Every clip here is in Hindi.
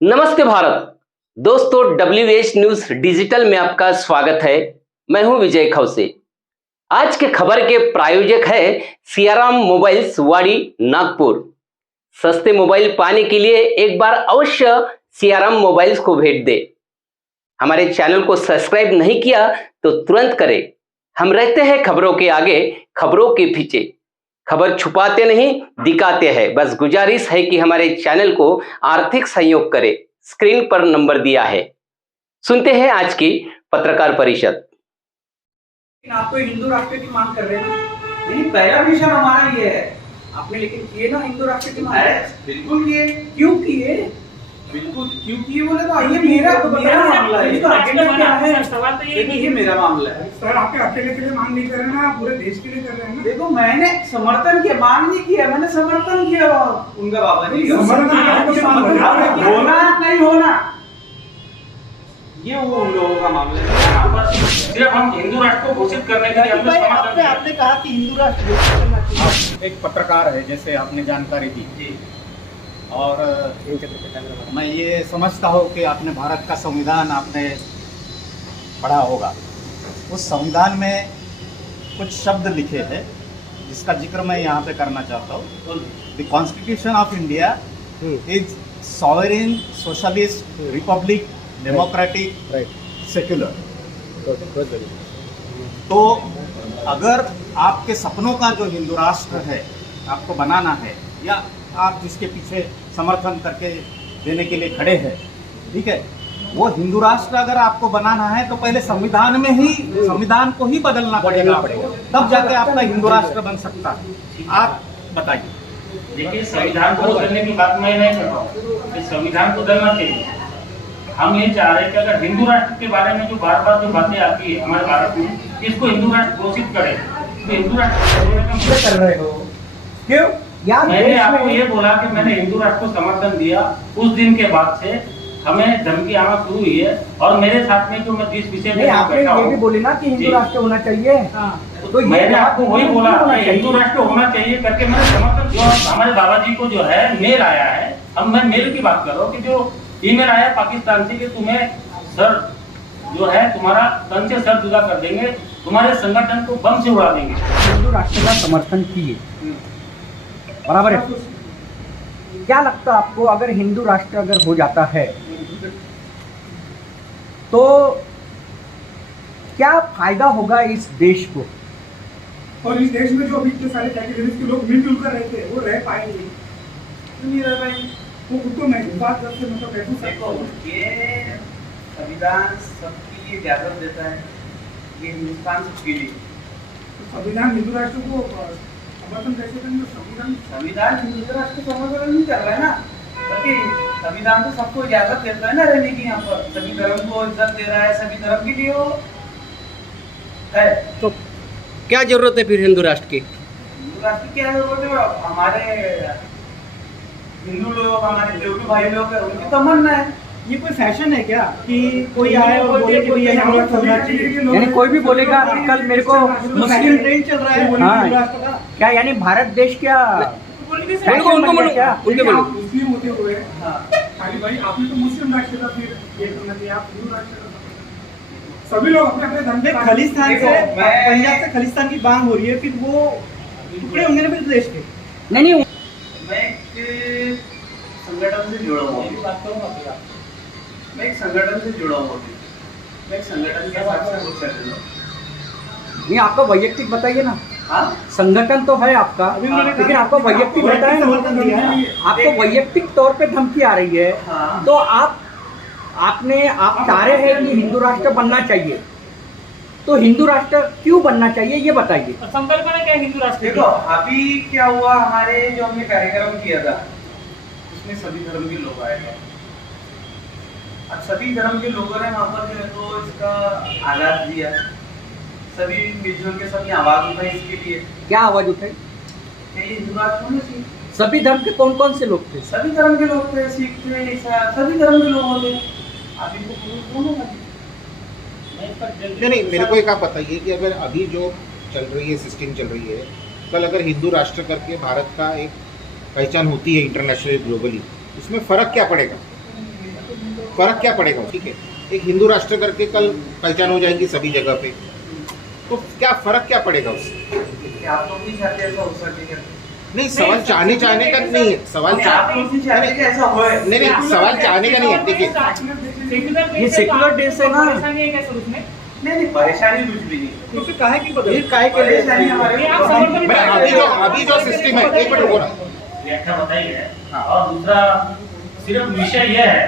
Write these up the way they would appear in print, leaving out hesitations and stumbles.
नमस्ते भारत दोस्तों, WH न्यूज डिजिटल में आपका स्वागत है। मैं हूं विजय खौसे। आज के खबर के प्रायोजक है सियाराम मोबाइल्स वाड़ी नागपुर। सस्ते मोबाइल पाने के लिए एक बार अवश्य सियाराम मोबाइल्स को भेंट दे। हमारे चैनल को सब्सक्राइब नहीं किया तो तुरंत करें। हम रहते हैं खबरों के आगे, खबरों के पीछे। खबर छुपाते नहीं, दिखाते हैं। बस गुजारिश है कि हमारे चैनल को आर्थिक सहयोग करें। स्क्रीन पर नंबर दिया है। सुनते हैं आज की पत्रकार परिषद। आप तो हिंदू राष्ट्र की मांग कर रहे हैं ना? नहीं, पहला मिशन हमारा ये है। आपने लेकिन किए ना हिंदू राष्ट्र की मांग? बिल्कुल किए। क्यों किए? बिल्कुल क्यों किए बोले तो आइए, मेरा मामला है। ये तो एजेंडा क्या है? सवाल तो ये मेरा मामला है सर। आप अकेले के लिए मांग नहीं कर रहे हैं ना, पूरे देश के लिए कर रहे हैं ना। देखो, मैंने समर्थन किया, मांग नहीं किया, मैंने समर्थन किया उनका। बाबा जी होना नहीं होना ये वो उन लोगों का मामला है। सिर्फ हम हिंदू राष्ट्र को घोषित करने के लिए हमने समर्थन किया। आपने कहा कि हिंदू राष्ट्र घोषित करना चाहिए। एक पत्रकार है, जैसे आपने जानकारी दी, और मैं ये समझता हूँ कि आपने भारत का संविधान आपने पढ़ा होगा। उस संविधान में कुछ शब्द लिखे हैं जिसका जिक्र मैं यहाँ पे करना चाहता हूँ। The constitution of India is sovereign, socialist, Republic, democratic, secular. तो अगर आपके सपनों का जो हिंदू राष्ट्र है आपको बनाना है, या आप जिसके पीछे समर्थन करके देने के लिए खड़े हैं, ठीक है, वो हिंदू राष्ट्र अगर आपको बनाना है तो पहले संविधान को ही बदलना पड़ेगा, तब जाके आपका हिंदू राष्ट्र बन सकता है। आप बताइए। देखिए, संविधान को बदलने की बात मैं नहीं कर रहा हूँ। संविधान को बदलना चाहिए। हम ये चाह रहे हैं कि अगर हिंदू राष्ट्र के बारे में जो बार बार जो बातें आती है हमारे भारत में, इसको हिंदू राष्ट्र घोषित करें। तो हिंदू राष्ट्र कर रहे हो क्यों? मैंने आपको ये बोला कि मैंने हिंदू राष्ट्र को समर्थन दिया। उस दिन के बाद से हमें धमकी आना शुरू हुई है, और मेरे साथ में जो मैं जिस विषय में आपने ये भी बोली ना कि हिंदू राष्ट्र होना चाहिए। तो मैंने आपको वही बोला कि हिंदू राष्ट्र होना चाहिए करके मैंने समर्थन। जो हमारे बाबा जी को जो है मेल आया है, अब मैं मेल की बात कर रहा हूँ कि जो ईमेल आया पाकिस्तान से कि तुम्हें सर जो है तुम्हारा तन से सर जुदा कर देंगे, तुम्हारे संगठन को बम से उड़ा देंगे। हिंदू राष्ट्र का समर्थन किए, बराबर है। क्या लगता है आपको, अगर हिंदू राष्ट्र अगर हो जाता है तो क्या फायदा होगा इस देश को? और इस देश में जो अभी इतने सारे कैटेगरीज के लोग मिलजुल कर रहते हैं, वो रह पाएंगे? नहीं रह पाएंगे। वो उनको बात करते मतलब देखो, ये संविधान सबके लिए इजाजत देता है, ये हिंदुस्तान सबके लिए। तो संविधान हिंदू राष्ट्र को समर्थन कैसे करेंगे? संविधान हिंदू राष्ट्र को समर्थन नहीं कर रहा है ना, बल्कि संविधान तो सबको इजाजत देता है ना रहने की। यहाँ पर सभी धर्म को इज्जत दे रहा है, सभी धर्म के लिए वो है। तो क्या जरूरत है फिर हिंदू राष्ट्र की? हिंदू राष्ट्र की क्या जरूरत है? हमारे हिंदू लोग, हमारे जो भी भाई लोग हैं, उनकी तमन्ना है। ये कोई फैशन है क्या कि कोई आए और बोले कि भैया हिंदू राष्ट्र होना चाहिए? यानी कोई भी बोलेगा कि कल मेरे को मुस्लिम ट्रेंड चल रहा है हाँ, क्या यानी भारत देश क्या उनको मुस्लिम होते हुए खाली भाई आपने तो मुस्लिम राष्ट्र का फिर ये करना चाहिए, आप हिंदू राष्ट्र का। सभी लोग अपने अपने धर्म के खालिस्तान से, पंजाब से खालिस्तान की मांग हो रही है, फिर वो टुकड़े होंगे ना फिर देश के। नहीं। मैं एक संगठन से जुड़ा हुआ हूँ। मैं एक संगठन से जुड़ा हुआ हूँ। मैं एक संगठन के साथ से कुछ कर रहा हूँ। नहीं, आपका वैयक्तिक बताइए ना। हाँ, संगठन तो है आपका, लेकिन आपको वैयक्तिक बताए ना। आपको वैयक्तिक तौर पे धमकी आ रही है, तो आप चाह रहे हैं कि हिंदू राष्ट्र बनना चाहिए, तो हिंदू राष्ट्र क्यों बनना चाहिए ये बताइए। संकल्पना क्या हिंदू राष्ट्र? देखो अभी क्या हुआ, हमारे जो हमने कार्यक्रम किया था उसमें सभी धर्म के लोग आए थे। अब सभी धर्म के लोगों ने वहाँ पर जो है तो इसका आगाज दिया, सभी मिलजुल के सभी आवाज उठाई इसके लिए। क्या आवाज उठाई? हिंदू राष्ट्र होना चाहिए। सभी धर्म के कौन कौन से लोग थे? सभी धर्म के लोग थे, सिख थे, ईसाई, सभी धर्म के लोग होते। आप इनको कौन होगा? नहीं, मेरे को एक आप बताइए कि अगर अभी जो चल रही है सिस्टम चल रही है, कल अगर हिंदू राष्ट्र करके भारत का एक पहचान होती है इंटरनेशनल ग्लोबली, उसमें फ़र्क क्या पड़ेगा? फर्क क्या पड़ेगा? ठीक है, एक हिंदू राष्ट्र करके कल पहचान हो जाएगी सभी जगह पे, तो क्या फर्क क्या पड़ेगा उससे? आप लोग नहीं चाहते ऐसा हो सके? नहीं, सवाल चाहने का नहीं है, सवाल आप लोग नहीं चाहते कि ऐसा होए? नहीं, सवाल चाहने का नहीं है। देखिए, ये सेक्युलर देश है ना, नहीं परेशानी कुछ भी नहीं। तो फिर काहे की बदल ये काहे के लिए परेशानी हमारे अभी जो सिस्टम है, एक मिनट रुको ना। व्याख्या बताई है। और दूसरा सिर्फ विषय यह है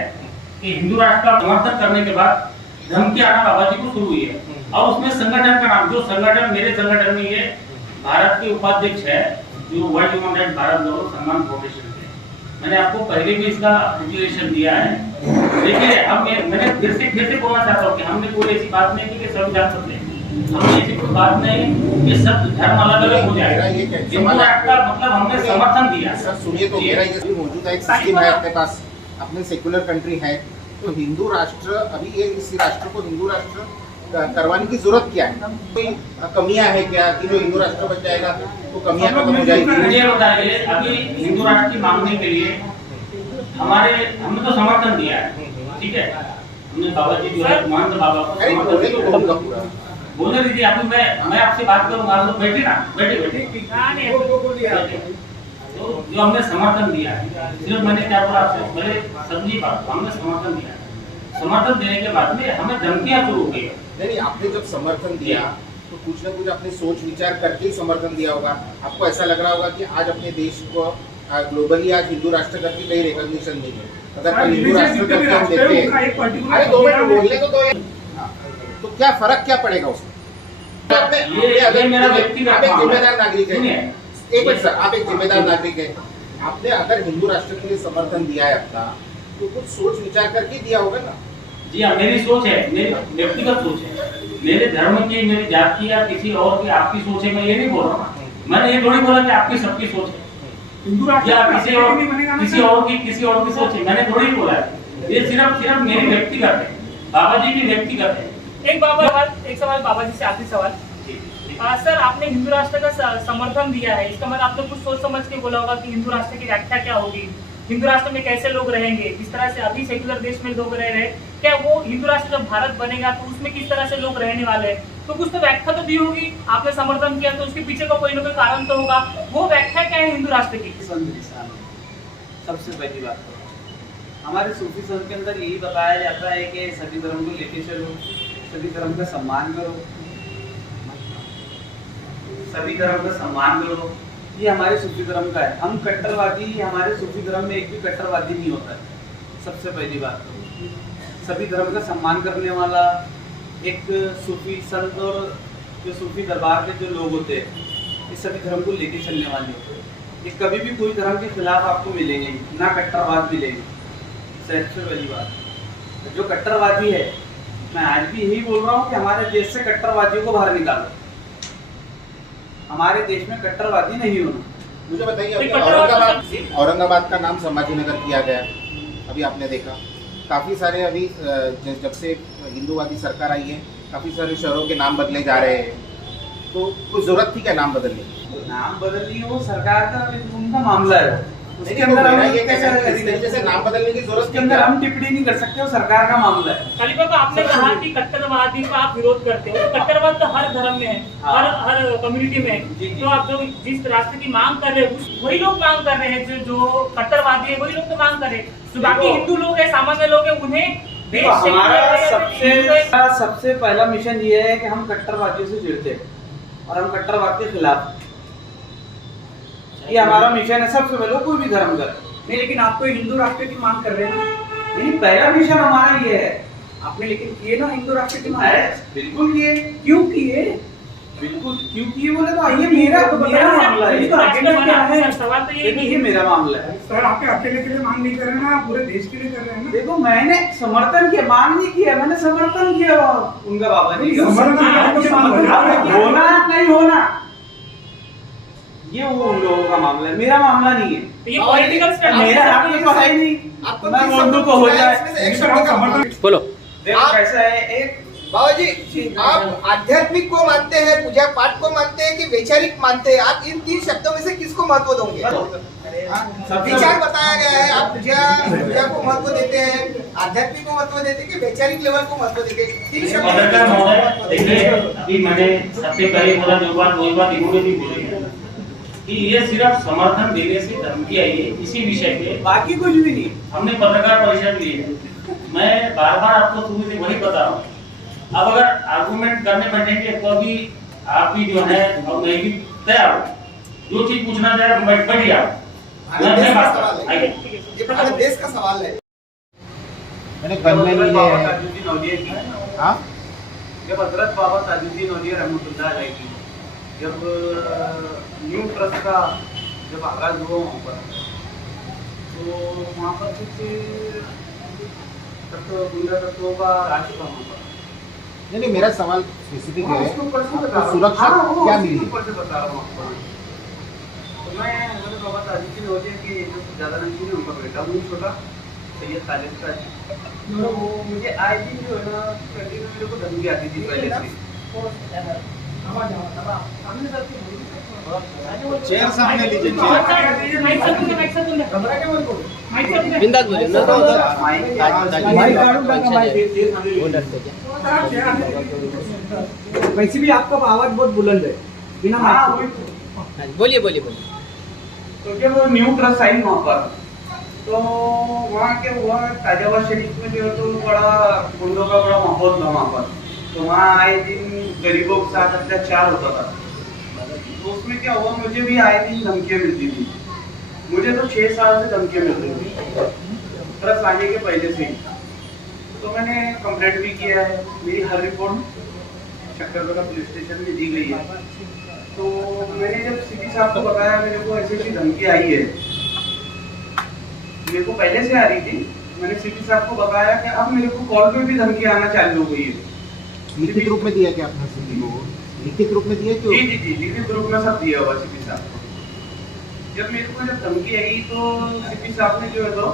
कि हिंदू राष्ट्र का समर्थन करने के बाद धमकी आना बाबा जी को शुरू हुई है, और उसमें संगठन का नाम, जो संगठन मेरे संगठन में ये भारत के उपाध्यक्ष है, जो वर्ल्ड ह्यूमन राइट भारत गौरव सम्मान फाउंडेशन है, मैंने आपको पहले भी इसका डिक्लेरेशन दिया है। देखिए, मैंने फिर से बोलना चाहता हूँ कि हमने कोई ऐसी बात नहीं की कि सब जान सकते हैं, हमने ऐसी कोई बात नहीं कि सब धर्म अलग अलग हो जाएगा। हिंदू राष्ट्र का मतलब हमने समर्थन दिया। सर सुनिए, तो मेरा ये मौजूदा एक सिस्टम है अपने पास, अपने सेक्युलर कंट्री है, तो हिंदू राष्ट्र अभी ये इस राष्ट्र को हिंदू राष्ट्र करवाने की जरूरत क्या है? कोई कमियां है क्या कि जो हिंदू राष्ट्र बन जाएगा तो कमियां खत्म हो जाएगी? मुझे बताइए, अभी हिंदू राष्ट्र की मांगने के लिए हमने तो समर्थन दिया है, ठीक है, हमने बाबा जी जो है महंत बाबा को समर्थन दिया। बोलने दीजिए, अभी मैं आपसे बात करूंगा, तो बैठे ना, बैठे तो जो हमने समर्थन दिया है, सिर्फ मैंने क्या बोला आपसे, पहले समझी बात, हमने समर्थन दिया, समर्थन देने के बाद में हमें धमकियां शुरू हो गई। नहीं, आपने जब समर्थन दिया तो कुछ ना कुछ अपने सोच विचार करके ही समर्थन दिया होगा। आपको ऐसा लग रहा होगा कि आज अपने देश को ग्लोबली आज हिंदू राष्ट्र करके कहीं रिकॉग्निशन नहीं है, अगर कल हिंदू राष्ट्र करके हम देखते हैं, अरे 2 मिनट बोलने तो दो, तो क्या फर्क क्या पड़ेगा उसमें? ये मेरा व्यक्तिगत आप एक मामला है। जिम्मेदार नागरिक है, सुनिए, एक मिनट सर, आप एक जिम्मेदार नागरिक है, आपने अगर हिंदू राष्ट्र के लिए समर्थन दिया है अपना, तो कुछ सोच विचार करके दिया होगा ना? जी हाँ, मेरी सोच है, मेरी व्यक्तिगत सोच है, मेरे धर्म की, मेरी जात की या किसी और की आपकी सोच है, मैं ये नहीं बोल रहा हूँ। मैंने ये थोड़ी बोला कि आपकी सबकी सोच है हिंदू राष्ट्र या का किसी और की सोच है, मैंने थोड़ी बोला है। ये सिर्फ मेरी व्यक्तिगत है, बाबा जी की व्यक्तिगत है। एक सवाल बाबा जी से, आखिरी सवाल। सर, आपने हिंदू राष्ट्र का समर्थन दिया है, इसका मतलब आपने कुछ सोच समझ के बोला होगा कि हिंदू राष्ट्र की व्याख्या क्या होगी, हिंदू राष्ट्र में कैसे लोग रहेंगे, जिस तरह से अभी सेक्युलर देश में लोग रह रहे, क्या वो हिंदू राष्ट्र जब भारत बनेगा तो उसमें किस तरह से लोग रहने वाले हैं, तो कुछ तो व्याख्या तो दी होगी। आपने समर्थन किया तो उसके पीछे का कोई ना कोई कारण तो होगा, वो व्याख्या क्या है हिंदू राष्ट्र की? सबसे पहली बात तो हमारे सूफी संत के अंदर यही बताया जाता है कि सभी धर्म को लेके चलो, सभी धर्म का सम्मान करो, सभी धर्म का सम्मान करो। ये हमारे सूफी धर्म का है। हम कट्टरवादी, हमारे सूफी धर्म में एक भी कट्टरवादी नहीं होता है। सबसे पहली बात तो सभी धर्म का सम्मान करने वाला एक सूफी संत और जो सूफी दरबार के जो लोग होते हैं, ये सभी धर्म को लेके चलने वाले होते हैं। ये कभी भी कोई धर्म के खिलाफ आपको मिलेंगे नहीं, ना कट्टरवाद मिलेंगे। सबसे पहली बात, जो कट्टरवादी है, मैं आज भी यही बोल रहा हूँ कि हमारे देश से कट्टरवादियों को बाहर निकालो। हमारे देश में कट्टरवादी नहीं होना। मुझे बताइए, औरंगाबाद का नाम संभाजी नगर किया गया, अभी आपने देखा काफ़ी सारे अभी जब से हिंदूवादी सरकार आई है, काफ़ी सारे शहरों के नाम बदले जा रहे हैं, तो कोई जरूरत थी क्या नाम बदलने की? नाम बदलनी हो सरकार का, उनका मामला है, उसके अंदर जैसे नाम बदलने की जरूरत उसके अंदर हम टिप्पणी नहीं कर सकते, वो सरकार का मामला है। खलीफा साहब, आपने कहा कि कट्टरवादी का आप विरोध करते हो, कट्टरवाद तो हर धर्म में है, हर कम्युनिटी में है। तो आप जो जिस राष्ट्र की मांग कर रहे हैं, वही लोग मांग कर रहे हैं, जो कट्टरवादी है वही लोग तो मांग कर रहे हैं। जो बाकी हिंदू लोग है, सामान्य लोग है, उन्हें हमारा सबसे पहला मिशन ये है कि हम कट्टरवादियों से जुड़ते हैं और हम कट्टरवाद के खिलाफ, ये हमारा मिशन है सबसे पहले, कोई भी धर्म का नहीं। लेकिन आप तो हिंदू राष्ट्र की मांग कर रहे हैं ना? नहीं, पहला मिशन हमारा ये है। आपने लेकिन किए ना हिंदू राष्ट्र की मांग? बिल्कुल किए। क्यों किए? बिल्कुल क्यों किए बोले तो आइए, मेरा मामला है, इसका एजेंडा क्या है? सवाल तो ये मेरा मामला है। सर, आपके अकेले के लिए मांग नहीं कर रहे हैं ना, पूरे देश के लिए कर रहे हैं ना। देखो, मैंने समर्थन किया, मांग नहीं किया, मैंने समर्थन किया उनका। बाबा जी होना नहीं होना, ये वो उन लोगों का मामला है, मेरा मामला नहीं है। ये पॉलिटिकल स्टैंड मेरा हक तो है ही नहीं, मैं मोंडू को हो जाए। बोलो। देखो कैसा है, एक बाबा जी, आप आध्यात्मिक को मानते हैं, पूजा पाठ को मानते हैं कि वैचारिक मानते हैं? आप इन 3 शब्दों में से किसको महत्व दोगे? विचार बताया गया है। आप पूजा को महत्व देते हैं, आध्यात्मिक को महत्व देते हैं कि वैचारिक लेवल को महत्व देते हैं? तीन शब्द पत्रकार महोदय, देखिए अभी मैंने सबसे पहले बोला जो बात वही बात इन्होंने भी बोली है कि ये सिर्फ समर्थन देने से धमकी आई है इसी विषय पे, बाकी कुछ भी नहीं। हमने पत्रकार परिषद ली है। मैं बार बार आपको शुरू से वही बता रहा हूँ। अब अगर आर्गुमेंट करने बैठेंगे तो अभी आप भी जो है और मैं भी तैयार हूँ, जो चीज पूछना चाहे बैठिए आप। ये देश का सवाल है। मैंने गनमैन बाबा ताजुद्दीन औलिया की, हाँ जब हजरत बाबा ताजुद्दीन औलिया रहमतुल्लाह अलैह की जब न्यू ट्रस्ट का जब आगाज हुआ वहाँ पर, तो वहाँ पर कुछ गुंडा तत्वों का राज था वहाँ पर। नहीं, मेरा सवाल स्पेसिफिक है, उसके ऊपर से बता आपको रहा हूँ। सुरक्षा हाँ, वो क्या उसके मिली है? ऊपर से बता रहा हूँ आपको। तो मैं हमारे बाबा ताजुद्दीन औलिया के जो ज़्यादा नहीं है उनका बेटा हूँ छोटा सैयद तालिब का। तो मुझे आए दिन जो है ना कंटिन्यू मेरे को धमकी आती थी पहले से। चेयर सामने लीजिए। बिंदास बोलिए ना। वैसे भी आपका आवाज बहुत बुलंद है बिना हाँ, माइक बोलिए बोलिए बोलिए। तो जब वो न्यू ट्रस्ट आई वहाँ पर, तो वहाँ क्या हुआ, ताजाबाद शरीफ में जो है तो बड़ा गुंडों का बड़ा माहौल था वहाँ पर। तो वहाँ आए दिन गरीबों के साथ अत्याचार होता था। तो उसमें क्या हुआ, मुझे भी आए दिन धमकियाँ मिलती थी। मुझे तो 6 साल से धमकियाँ मिल रही थी ट्रस्ट आने के पहले से ही। तो मैंने कंप्लेंट भी किया है, मेरी हर रिपोर्ट शक्करपुरा पुलिस स्टेशन में दी गई है। तो मैंने जब सीपी साहब को बताया मेरे को ऐसी ऐसी धमकी आई है, मेरे को पहले से आ रही थी, मैंने सीपी साहब को बताया कि अब मेरे को कॉल पे भी धमकी आना चालू हो गई है। लिखित रूप में दिया क्या आपने सीपी को? लिखित रूप में दिया क्यों? जी लिखित रूप में सब दिया हुआ सीपी साहब को। जब मेरे को जब धमकी आई तो सीपी साहब ने जो है तो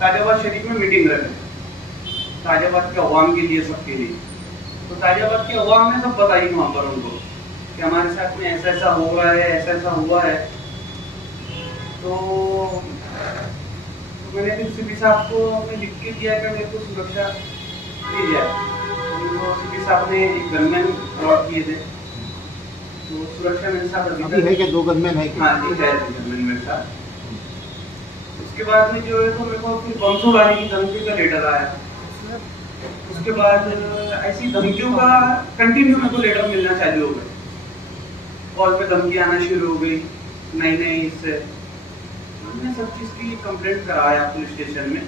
ताजाबाद शरीफ में मीटिंग रखी, ताजाबाद के अवाम के लिए, सबके लिए। तो ताजाबाद के अवाम ने सब बताई वहाँ पर उनको कि हमारे साथ में ऐसा ऐसा हो रहा है, ऐसा ऐसा हुआ है। तो मैंने फिर सीपी साहब को अपने लिख के दिया कि मेरे को सुरक्षा दी जाए। तो सीपी साहब ने एक गनमैन अलॉट किए थे, तो सुरक्षा मेरे साथ अभी है क्या? 2 गनमैन है क्या? हाँ जी, है गनमैन मेरे साथ। उसके बाद में जो है तो मेरे को फिर बमसों लाने की धमकी का लेटर आया। उसके बाद ऐसी धमकियों का कंटिन्यू मेरे को लेटर मिलना चालू हो गए, कॉल पे धमकी आना शुरू हो गई नई इससे। हमने सब चीज़ की कंप्लेंट कराया पुलिस स्टेशन में।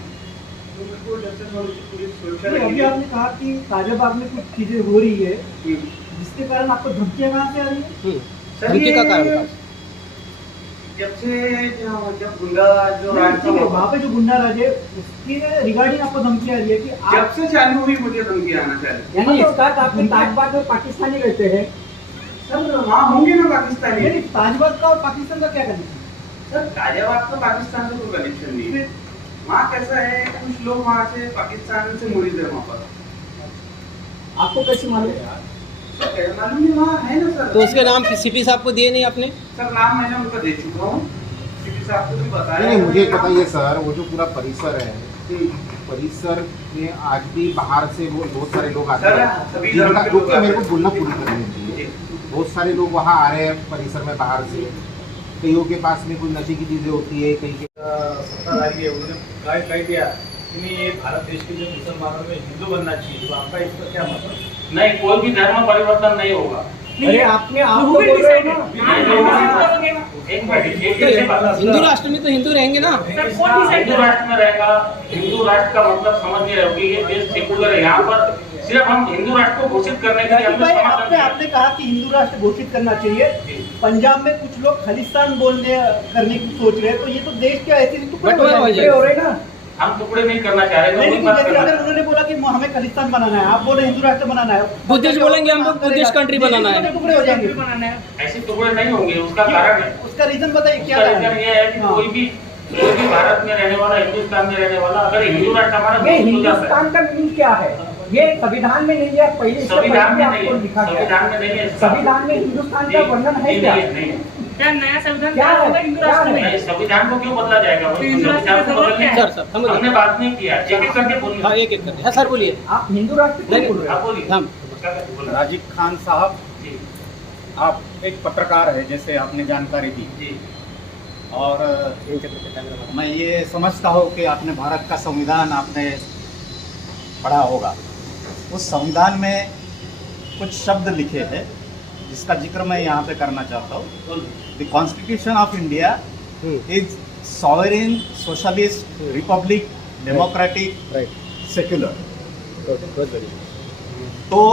तो मेरे को जब से थोड़ी सी पुलिस सुरक्षा अभी लगी। आपने कहा कि ताजाबाद में कुछ चीजें हो रही है हम्म। जिसके कारण आपको धमकियां कहाँ से आ रही है? सर, धमकी का कारण था? जब से जब गुंडा जो राज था वहाँ पे जो गुंडा राज है उसके रिगार्डिंग आपको धमकी आ रही है कि जब आप, से चालू हुई मुझे धमकी आना चालू। यानी इसका आपके ताजबाद में पाकिस्तानी रहते हैं। सर वहाँ होंगे ना पाकिस्तानी। यानी ताजबाद का और पाकिस्तान का क्या कनेक्शन? सर ताजाबाद का पाकिस्तान से कोई कनेक्शन नहीं है। वहाँ कैसा है, कुछ लोग वहाँ से पाकिस्तान से मुरीद है वहाँ पर। आपको कैसे मालूम? सर मालूम नहीं, वहाँ है ना सर। तो उसके नाम सीपी साहब को दिए नहीं आपने? सर नाम मैंने उनका दे चुका हूँ, सीपी साहब को भी बताया। नहीं, मुझे बताइए सर, वो जो पूरा परिसर है, हम्म। परिसर में आज भी बाहर से वो बहुत सारे लोग आते सर, हैं। सभी धर्म के लोग रुकिए, मेरे को आते हैं। बोलना पूरी करने दीजिए। बहुत सारे लोग वहाँ आ रहे हैं परिसर में बाहर से, कईयों के पास में कुछ नशे की चीजें होती है, कहीं के सत्ताधारी है उन्होंने कह दिया कि नहीं ये भारत देश के जो मुसलमानों में हिंदू बनना चाहिए, तो आपका इसका क्या मतलब? नहीं, कोई भी धर्म परिवर्तन नहीं होगा। अरे आपने आप तो बोल रहे हो ना। एक मिनट, एक से बात। हिंदू राष्ट्र में तो हिंदू रहेंगे ना। हिंदू राष्ट्र में रहेगा। हिंदू राष्ट्र का मतलब समझ नहीं रहोगे, ये देश सेकुलर है। यहाँ पर सिर्फ हम हिंदू राष्ट्र को घोषित करने के लिए हमने भाई, समर्थन किया। आपने कहा कि हिंदू राष्ट्र घोषित करना चाहिए। पंजाब में कुछ लोग खालिस्तान बोलने करने की सोच रहे हैं, तो ये तो देश के ऐसे टुकड़े हो रहे हैं ना। हम टुकड़े नहीं करना चाह रहे, नहीं, जैसे अगर उन्होंने बोला कि हमें खालिस्तान बनाना है, आप बोले हिंदू राष्ट्र बनाना है, बुद्धिस्ट बोलेंगे हमको बुद्धिस्ट कंट्री बनाना है। टुकड़े हो जाएंगे। ऐसे टुकड़े नहीं होंगे। उसका कारण है, उसका रीजन बताइए क्या उसका कारण रीजन है? ये है कि हाँ। कोई भी भारत में रहने वाला, हिंदुस्तान में रहने वाला, अगर हिंदू राष्ट्र हमारा ये घोषित हो जाता है, हिंदुस्तान का मीनिंग क्या है? ये संविधान में नहीं है, पहले इससे संविधान पहले में नहीं आपको है, लिखा गया है। संविधान में नहीं है। संविधान में हिंदुस्तान का वर्णन है क्या? नहीं है। क्या नया संविधान क्या होगा हिंदू राष्ट्र में? संविधान को क्यों बदला जाएगा? तो हिंदू राष्ट्र की जरूरत क्या है? हमने बात नहीं किया, एक एक करके बोलिए। हाँ, एक एक करके। हाँ सर बोलिए। आप हिंदू राष्ट्र क्यों बोल रहे आप हो? बोलिए। राजीव खान साहब, आप एक पत्रकार है, जैसे आपने जानकारी दी जी। और मैं ये समझता हूँ कि आपने भारत का संविधान आपने पढ़ा होगा। उस संविधान में कुछ शब्द लिखे हैं जिसका जिक्र मैं यहाँ पे करना चाहता हूँ। The constitution of India is sovereign, socialist, Republic, democratic, secular. तो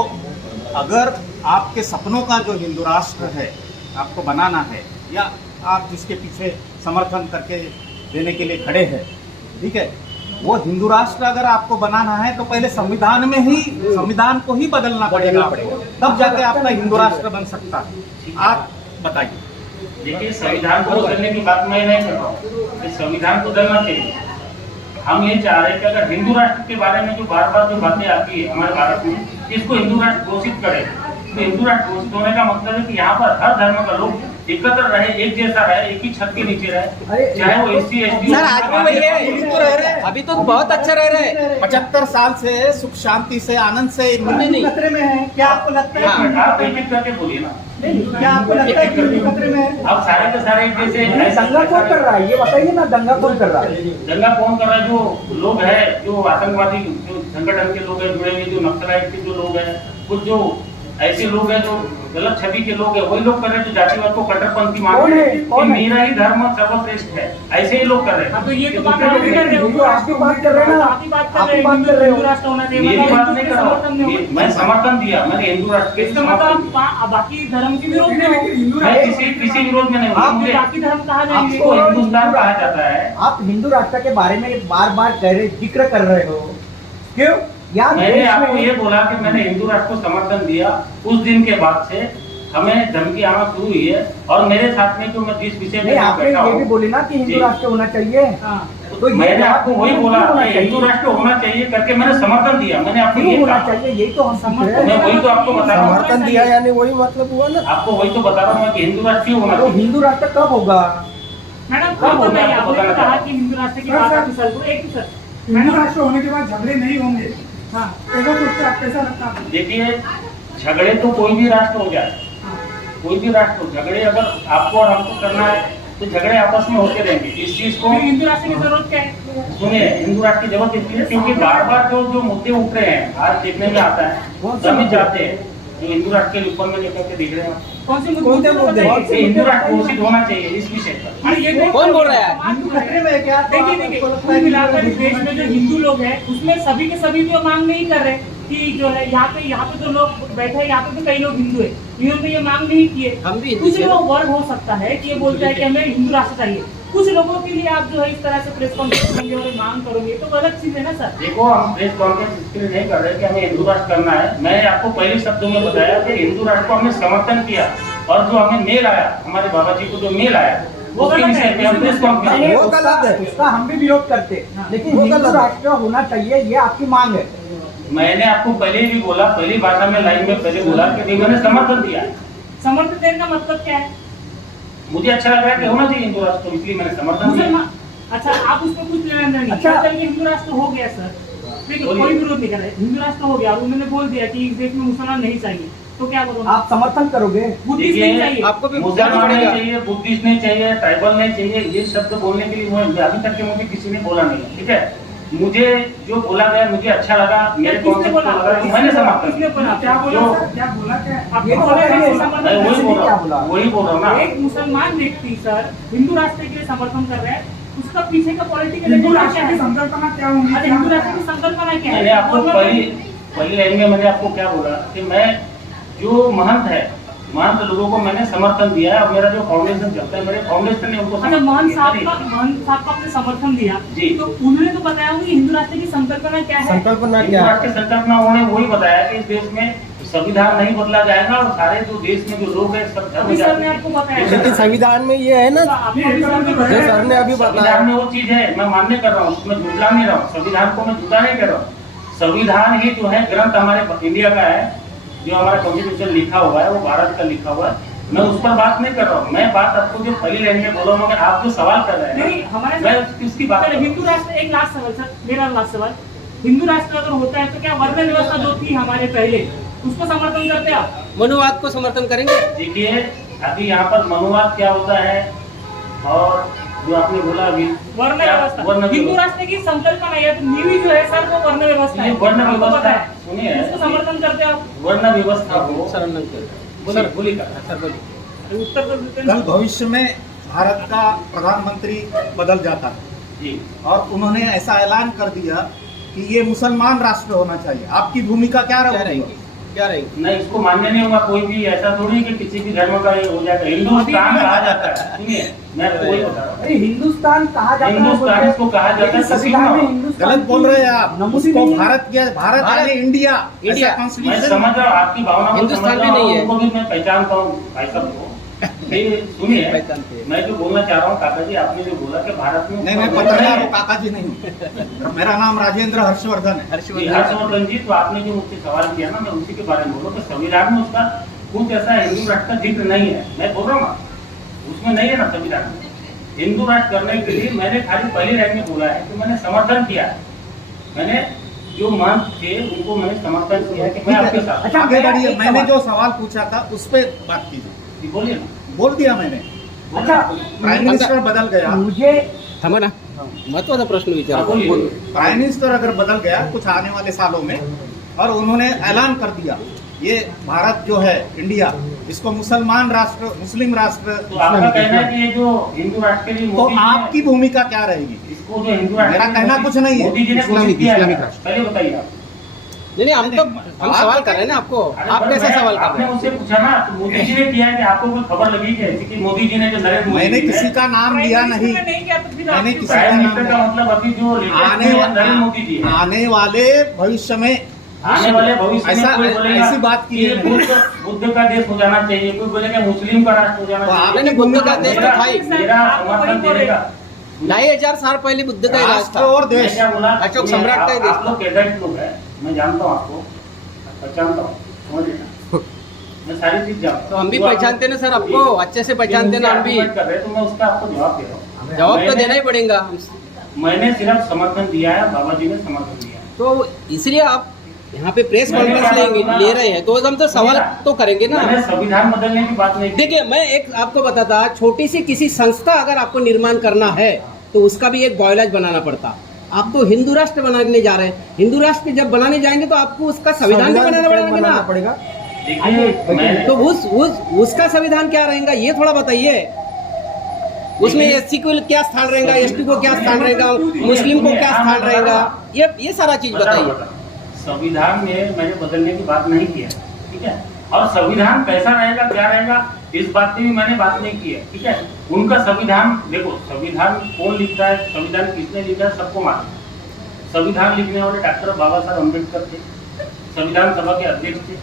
अगर आपके सपनों का जो हिंदू राष्ट्र है आपको बनाना है, या आप जिसके पीछे समर्थन करके देने के लिए खड़े हैं, ठीक है, वो हिंदू राष्ट्र अगर आपको बनाना है तो पहले संविधान को ही बदलना पड़ेगा, तब जाके आपका हिंदू राष्ट्र बन सकता है। आप बताइए। देखिए, संविधान को बदलने की बात मैं नहीं कर रहा हूँ, संविधान को बदलना चाहिए। हम ये चाह रहे हैं कि अगर हिंदू राष्ट्र के बारे में जो बार बार जो बातें आती है हमारे भारत में, इसको हिंदू राष्ट्र घोषित करें। तो हिंदू राष्ट्र घोषित होने का मतलब है कि यहाँ पर हर धर्म का लोग एकत्र रहे, एक जैसा रहे, एक ही छत के नीचे रहे, चाहे वो SC ST। सर आज भी वही है, अभी तो बहुत अच्छा रह रहे हैं। 75 साल से सुख शांति से आनंद से नहीं खतरे में है। क्या आपको लगता है? आप एक एक करके बोलिए ना। क्या आपको लगता है कि हिंदू खतरे में है? अब सारे के सारे एक जैसे दंगा कौन कर रहा है ये बताइए ना, दंगा कौन कर रहा है? दंगा कौन कर रहा है? जो लोग हैं, जो आतंकवादी, जो संगठन के लोग हैं जुड़े हुए, जो नक्सलाइट के जो लोग हैं, कुछ जो ऐसे लोग हैं जो गलत छवि के लोग हैं, वही लोग कर रहे हैं जो जातिवाद को कट्टरपंथी मान रहे हैं कि मेरा ही धर्म सर्वश्रेष्ठ है, ऐसे ही लोग कर रहे हैं। तो ये तो बात आप भी कर रहे हो, आपकी बात कर रहे हैं ना, आप ही बात कर रहे हैं, हिंदू राष्ट्र होना चाहिए। मेरी बात नहीं कर रहा हूँ, मैं समर्थन दिया, मैंने हिंदू राष्ट्र के इसका मतलब आप बाकी धर्म के विरोध में हो। मैं किसी विरोध में नहीं हूँ। आप बाकी धर्म कहा जाएंगे? इसको हिंदुस्तान कहा जाता है। आप हिंदू राष्ट्र के बारे में बार बार कह रहे, जिक्र कर रहे हो, क्यों? यार मैंने आपको ये बोला कि मैंने हिंदू राष्ट्र को समर्थन दिया, उस दिन के बाद से हमें धमकी आना शुरू हुई है। और मेरे साथ में जो मैं जिस विषय में आपने ये भी बोले ना कि हिंदू राष्ट्र होना चाहिए। तो मैंने आपको वही बोला कि हिंदू राष्ट्र होना चाहिए करके मैंने समर्थन दिया। मैंने आपको ये होना चाहिए, यही तो हम समर्थन, मैं वही तो आपको बता रहा हूँ। समर्थन दिया यानी वही मतलब हुआ ना। आपको वही तो बता रहा हूँ कि हिंदू राष्ट्र क्यों होना तो चाहिए। हिंदू राष्ट्र कब होगा? मैडम कब होगा? आपने कहा कि हिंदू राष्ट्र की बात आप सर को एक सर हिंदू राष्ट्र होने के बाद झगड़े नहीं होंगे, हाँ ऐसा सोचते आप? कैसा लगता है? देखिए, झगड़े तो कोई भी राष्ट्र हो जाए, कोई भी राष्ट्र हो, झगड़े अगर आपको और हमको करना है तो झगड़े आपस में होते रहेंगे। इस चीज को हिंदू राष्ट्र की जरूरत क्या है? सुनिए, हिंदू राष्ट्र की जरूरत इसलिए क्योंकि बार बार जो मुद्दे उठ रहे हैं, आज देखने में आता है, हम चाहते हैं जो हिंदू राष्ट्र के ऊपर में लेकर के दिख रहे हैं। कौन से मुद्दे? हिंदू राष्ट्र घोषित होना चाहिए इस विषय पर। कौन बोल रहा है? हिंदू खतरे में है क्या? देखिए कुल मिलाकर इस देश में जो हिंदू लोग हैं उसमें सभी के सभी भी मांग नहीं कर रहे कि जो है यहाँ पे जो लोग बैठे हैं, यहाँ पे तो कई लोग हिंदू है, इन्होंने ये मांग नहीं किए। हम भी कुछ लोग वर्ग हो सकता है कि ये बोलता है कि हमें हिंदू राष्ट्र चाहिए, कुछ लोगों के लिए आप जो है इस तरह से प्रेस कॉन्फ्रेंस करेंगे और मांग करोगे तो गलत चीज है ना सर। देखो, हम प्रेस कॉन्फ्रेंस इसके लिए नहीं कर रहे कि हमें हिंदू राष्ट्र करना है। मैंने आपको पहले शब्दों में बताया कि हिंदू राष्ट्र को हमने समर्थन किया, और जो हमें मेल आया, हमारे बाबा जी को जो मेल आया, उसके विषय पे हम प्रेस कॉन्फ्रेंस। वो गलत है, उसका हम भी विरोध करते, लेकिन हिंदू राष्ट्र होना चाहिए, ये आपकी मांग है। मैंने आपको पहले भी बोला, पहली भाषा में लाइन में पहले बोला कि मैंने समर्थन दिया। समर्थन देने का मतलब क्या है? मुझे अच्छा लग रहा है कि होना चाहिए हिंदू राष्ट्र, इसलिए मैंने समर्थन दिया। अच्छा, आप उसमें कुछ लेना नहीं। अच्छा, हिंदू राष्ट्र हो गया सर, देखिए कोई विरोध नहीं कर रहे, हिंदू राष्ट्र हो गया, उन्होंने बोल दिया कि इस देश में मुसलमान नहीं चाहिए, तो क्या करोगे? आप समर्थन करोगे? बुद्धिस्ट नहीं चाहिए, आपको भी मुसलमान नहीं चाहिए, बुद्धिस्ट नहीं चाहिए, ट्राइबल नहीं चाहिए, ये शब्द बोलने के लिए अभी तक के मुझे किसी ने बोला नहीं। ठीक है, मुझे जो बोला गया मुझे अच्छा लगा, मेरे कॉन्सेप्ट को लगा, मैंने समर्थन। क्या बोला सर? क्या बोला? क्या ये तो वही बोल रहा हूँ ना। एक मुसलमान व्यक्ति सर हिंदू राष्ट्र के लिए समर्थन कर रहे हैं, उसका पीछे का पॉलिटिकल हिंदू राष्ट्र की संकल्पना क्या होगी? अच्छा, हिंदू राष्ट्र की संकल्पना क्या मैंने है? आपको पहली लाइन में मैंने आपको क्या बोला कि मैं जो महंत है, महंत लोगों को मैंने समर्थन दिया है, और मेरा जो फाउंडेशन चलता है, मेरे फाउंडेशन ने उनको अच्छा, महंत साहब का आपने समर्थन दिया जी, तो उन्होंने तो बताया होगा कि हिंदू राष्ट्र की संकल्पना क्या है? संकल्पना हिंदू राष्ट्र की संकल्पना उन्होंने वही बताया कि इस देश में संविधान नहीं बदला जाएगा, और सारे जो देश में जो लोग हैं सब धर्म अभी सर ने आपको बताया, लेकिन संविधान में ये है ना, जो सर ने अभी बताया, संविधान में वो चीज है, मैं मान्य कर रहा हूँ, उसमें झुटला नहीं रहा हूँ, संविधान को मैं झूठा नहीं कर रहा हूँ। संविधान ही जो है ग्रंथ हमारे इंडिया का है, जो हमारा कॉन्स्टिट्यूशन लिखा हुआ है वो भारत का लिखा हुआ है, मैं उस पर बात नहीं कर रहा हूँ, मैं बात आपको जो पहली लाइन में बोला हूँ, मगर आप जो सवाल कर रहे हैं नहीं, हमारे मैं उसकी बात कर रहा हूँ। हिंदू राष्ट्र, एक लास्ट सवाल सर, मेरा लास्ट सवाल, हिंदू राष्ट्र अगर होता है तो क्या वर्ण व्यवस्था जो थी हमारे पहले उसको समर्थन करते आप? मनुवाद को समर्थन करेंगे? देखिए अभी यहाँ पर मनुवाद क्या होता है और जो आपने बोला अभी वर्ण व्यवस्था, हिंदू राष्ट्र की संकल्पना या नींव जो है सर वो वर्ण व्यवस्था है। वर्ण आपको व्यवस्था पता है, सुनिए, उसको समर्थन करते आप? वर्ण व्यवस्था को बोलिए उत्तर प्रदेश कल भविष्य में भारत का प्रधानमंत्री बदल जाता है जी, और उन्होंने ऐसा ऐलान कर दिया कि ये मुसलमान राष्ट्र होना चाहिए, आपकी भूमिका क्या रहेगी? नहीं इसको मान्य नहीं होगा कोई भी, ऐसा थोड़ी कि किसी भी धर्म का ये हो जाएगा। हिंदुस्तान कहा जाता है, सुनिए मैं आपको वही बता रहा हूँ, अरे हिंदुस्तान कहा जाता है, हिंदुस्तान इसको कहा जाता है, संविधान में हिंदुस्तान गलत बोल रहे हैं आप। नमूदी उसको नहीं है। भारत यानी इंडिया, इंडिया। ऐसा मैं कॉन्स्टिट्यूशन समझ रहा हूँ आपकी भावना को, हिंदुस्तान समझ भी रहा हूँ, नहीं है। उनको भी मैं पहचानता हूँ भाई साहब को। ये सुनिए मैं जो बोलना चाह रहा हूँ काका जी, आपने जो बोला कि भारत में नहीं, मैं पत्रकार हूँ, काका जी नहीं हूँ। मेरा नाम राजेंद्र हर्षवर्धन है। हर्षवर्धन जी, तो आपने जो मुझसे सवाल किया ना, मैं उसी के बारे में बोलूँ कि संविधान में उसका कुछ ऐसा हिंदू राष्ट्र का जिक्र नहीं है। मैं बोल रहा हूँ ना, उसमें नहीं है ना संविधान में हिंदू राष्ट्र करने के लिए। मैंने खाली पहली लाइन में बोला है कि मैंने समर्थन किया है, मैंने जो मंच थे उनको मैंने समर्थन किया कि मैं आपके साथ। अच्छा आगे बढ़िए, मैंने जो सवाल पूछा था उस पर बात कीजिए। बोलिए ना। बोल दिया मैंने। अच्छा प्राइम मिनिस्टर बदल गया, मुझे थांबा ना, महत्वाचा प्रश्न विचारा। प्राइम मिनिस्टर अगर बदल गया कुछ आने वाले सालों में और उन्होंने ऐलान कर दिया ये भारत जो है इंडिया, इसको मुसलमान राष्ट्र, मुस्लिम राष्ट्र, तो आपका कहना है कि ये जो हिंदू राष्ट्र के लिए तो मोदी जी ने- आपकी भूमिका क्या रहेगी? इसको जो हिंदू राष्ट्र मेरा के कहना मोदी- कुछ नहीं है। मोदी जी ने इस्लामिक- किया है। इस्लामिक राष्ट्र। पहले बताइए आप। नहीं हम सवाल कर रहे हैं ना आपको, आप कैसा सवाल कर आपने रहे हैं? मुझसे पूछा ना, तो मोदी जी ने किया है कि आपको कोई खबर लगी क्या ऐसी कि मोदी जी ने जो नरेंद्र मोदी मैंने जी ने- किसी का नाम लिया नहीं, नहीं किया तो फिर मैंने आप- किसी प्राइम का नाम मिनिस्टर का मतलब अभी जो लेटेस्ट आने में नरेंद्र मोदी जी है। आने वाले भविष्य में आने वाले भविष्य में ऐसा- कोई बोलेगा ऐसी बात की कि ये है मैंने। बुद्ध का देश हो जाना चाहिए, कोई बोलेगा मुस्लिम का राष्ट्र हो जाना तो चाहिए। आपने बुद्ध का देश तो था ही। मेरा समर्थन देने का 2500 साल पहले बुद्ध का ही राज राष्ट्र था। और मैं देश। क्या बोला, अशोक सुनिए, सम्राट का ही देश आप लोग कैडेट लोग हैं, मैं जानता हूँ आपको, पहचानता हूँ, समझ रहे ना? मैं सारी चीज जानता हूँ। तो हम भी जो आप- पहचानते ना सर आपको, अच्छे से पहचानते जो ना हम मुझसे भी। argument कर रहे हैं, तो मैं उसका आपको जवाब दे रहा हूँ। जवाब तो मैंने- देना ही पड़ेगा। मैंने सिर्फ समर्थन दिया है, बाबा जी ने समर्थन दिया है। तो इसलिए आप यहाँ पे प्रेस कॉन्फ्रेंस ले रहे हैं, तो हम तो सवाल तो करेंगे ना। मैंने संविधान बदलने की बात नहीं की। देखिए मैं एक आपको बताता, छोटी सी किसी संस्था अगर आपको निर्माण करना है तो उसका भी एक बॉयलाज बनाना पड़ता। आप तो हिंदू राष्ट्र बनाने जा रहे हैं, हिंदू राष्ट्र जब बनाने जाएंगे तो आपको उसका संविधान भी बनाना पड़ेगा ना। देखिए मैं तो उसका संविधान क्या रहेगा ये थोड़ा बताइए। उसमें एससी को क्या स्थान रहेगा, एसटी को क्या स्थान रहेगा, मुस्लिम को क्या स्थान रहेगा, ये सारा चीज बताइए। संविधान में मैंने बदलने की बात नहीं की है, ठीक है। और संविधान कैसा रहेगा क्या रहेगा इस बात की भी मैंने बात नहीं की है, ठीक है। उनका संविधान देखो, संविधान कौन लिखता है, संविधान किसने लिखा है सबको मालूम है। संविधान लिखने वाले डॉक्टर बाबा साहब अम्बेडकर थे, संविधान सभा के अध्यक्ष थे,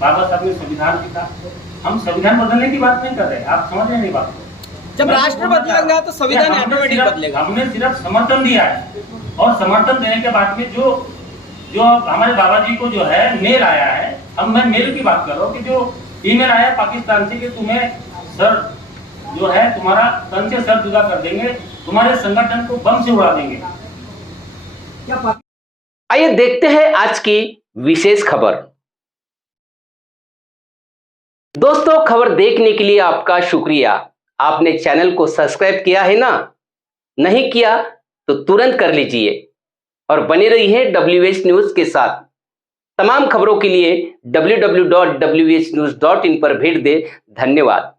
बाबा साहब ने संविधान लिखा। हम संविधान बदलने की बात नहीं कर रहे, आप समझ रहे नहीं बात को। जब राष्ट्र बदलेगा तो संविधान ऑटोमेटिक बदलेगा। हमने सिर्फ समर्थन दिया है, और समर्थन देने के बाद में जो हमारे बाबा जी को जो है मेल आया है, अब मैं मेल की बात कर रहा हूँ कि जो ईमेल आया पाकिस्तान से कि तुम्हें सर जो है तुम्हारा तन से सर जुदा कर देंगे, तुम्हारे संगठन को बम से उड़ा देंगे। आइए देखते हैं आज की विशेष खबर। दोस्तों खबर देखने के लिए आपका शुक्रिया। आपने चैनल को सब्सक्राइब किया है ना? नहीं किया तो तुरंत कर लीजिए और बने रहिए WH न्यूज के साथ। तमाम खबरों के लिए www.whnews.in पर भेज दे। धन्यवाद।